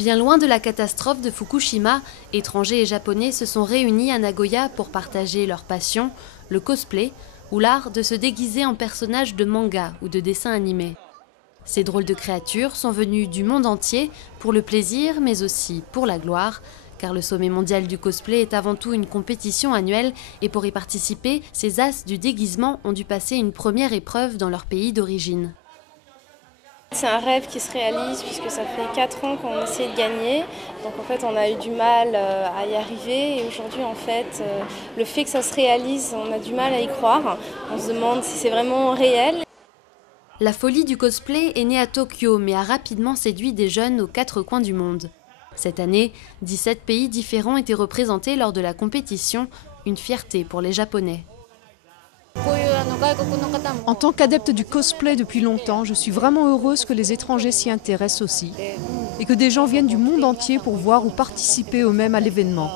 Bien loin de la catastrophe de Fukushima, étrangers et japonais se sont réunis à Nagoya pour partager leur passion, le cosplay, ou l'art de se déguiser en personnages de manga ou de dessins animés. Ces drôles de créatures sont venues du monde entier pour le plaisir, mais aussi pour la gloire, car le sommet mondial du cosplay est avant tout une compétition annuelle et pour y participer, ces as du déguisement ont dû passer une première épreuve dans leur pays d'origine. C'est un rêve qui se réalise puisque ça fait 4 ans qu'on essaie de gagner. Donc en fait on a eu du mal à y arriver et aujourd'hui en fait le fait que ça se réalise, on a du mal à y croire. On se demande si c'est vraiment réel. La folie du cosplay est née à Tokyo mais a rapidement séduit des jeunes aux 4 coins du monde. Cette année, 17 pays différents étaient représentés lors de la compétition, une fierté pour les Japonais. En tant qu'adepte du cosplay depuis longtemps, je suis vraiment heureuse que les étrangers s'y intéressent aussi et que des gens viennent du monde entier pour voir ou participer eux-mêmes à l'événement.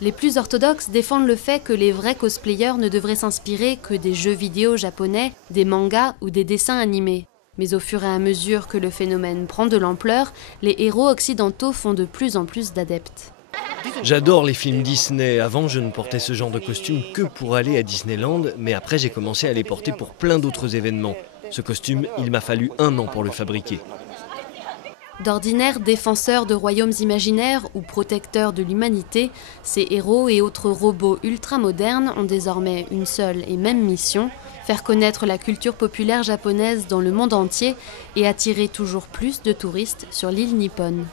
Les plus orthodoxes défendent le fait que les vrais cosplayers ne devraient s'inspirer que des jeux vidéo japonais, des mangas ou des dessins animés. Mais au fur et à mesure que le phénomène prend de l'ampleur, les héros occidentaux font de plus en plus d'adeptes. J'adore les films Disney. Avant, je ne portais ce genre de costume que pour aller à Disneyland, mais après j'ai commencé à les porter pour plein d'autres événements. Ce costume, il m'a fallu 1 an pour le fabriquer. D'ordinaires défenseurs de royaumes imaginaires ou protecteurs de l'humanité, ces héros et autres robots ultramodernes ont désormais une seule et même mission, faire connaître la culture populaire japonaise dans le monde entier et attirer toujours plus de touristes sur l'île nippone.